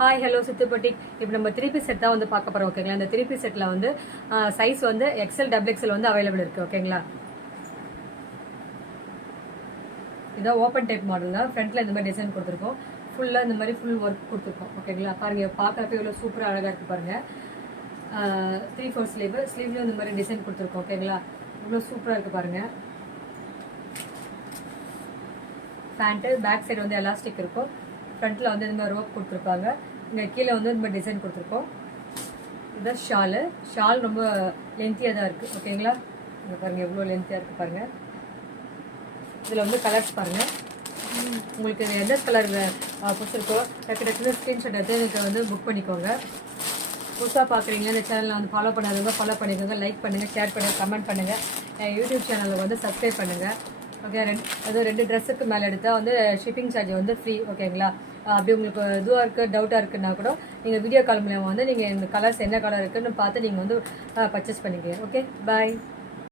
Hi hello சித்துப்பட்டி. இப்போ நம்ம 3 piece set தான் வந்து பார்க்க போகிறோம் ஓகேங்களா. இந்த 3 பீஸ் செட்டில் வந்து சைஸ் வந்து எக்ஸ்எல் டபுள் எக்ஸ்எல் வந்து அவைலபிள் இருக்குது ஓகேங்களா. இதான் ஓப்பன் டைப் மாடல் தான். ஃப்ரண்ட்டில் இந்த மாதிரி டிசைன் கொடுத்துருக்கோம். ஃபுல்லாக இந்த மாதிரி ஃபுல் ஒர்க் கொடுத்துருக்கோம் ஓகேங்களா. பாருங்கள், பார்க்குறப்ப இவ்வளோ சூப்பராக அழகாக இருக்குது பாருங்கள். 3/4 ஸ்லீவ்லேயும் இந்த மாதிரி டிசைன் கொடுத்துருக்கோம் ஓகேங்களா. இவ்வளோ சூப்பராக இருக்குது பாருங்கள். பேண்ட்டு பேக் சைடு வந்து எலாஸ்டிக் இருக்கும். ஃப்ரண்ட்டில் வந்து இந்த மாதிரி ரோப் கொடுத்துருப்பாங்க. இங்கே கீழே வந்து இந்த மாதிரி டிசைன் கொடுத்துருக்கோம். இதுதான் ஷால் ரொம்ப லென்த்தியாக தான் இருக்குது ஓகேங்களா. இங்கே பாருங்கள் எவ்வளோ லென்த்தியாக இருக்குது பாருங்கள். இதில் வந்து கலர்ஸ் பாருங்கள். உங்களுக்கு எந்த கலர் பிடிச்சிருக்கோ டக்குன்னு ஸ்க்ரீன்ஷாட் எடுத்து எனக்கு வந்து புக் பண்ணிக்கோங்க. புதுசாக பார்க்குறீங்களா இந்த சேனலில் வந்து ஃபாலோ பண்ணாதவங்க ஃபாலோ பண்ணிக்கோங்க. லைக் பண்ணுங்கள், ஷேர் பண்ணுங்கள், கமெண்ட் பண்ணுங்கள். யூடியூப் சேனலில் வந்து சப்ஸ்கிரைப் பண்ணுங்கள் ஓகே. ரெண்டு ட்ரெஸ்ஸுக்கு மேலே எடுத்தால் வந்து ஷிப்பிங் சார்ஜ் வந்து ஃப்ரீ ஓகேங்களா. அப்படி உங்களுக்கு இதுவாக இருக்குது டவுட்டாக இருக்குன்னா கூட நீங்கள் வீடியோ கால் மூலமாக வந்து நீங்கள் இந்த கலர்ஸ் என்ன கலர் இருக்குன்னு பார்த்து நீங்கள் வந்து பர்ச்சேஸ் பண்ணிக்கங்க. ஓகே, பாய்.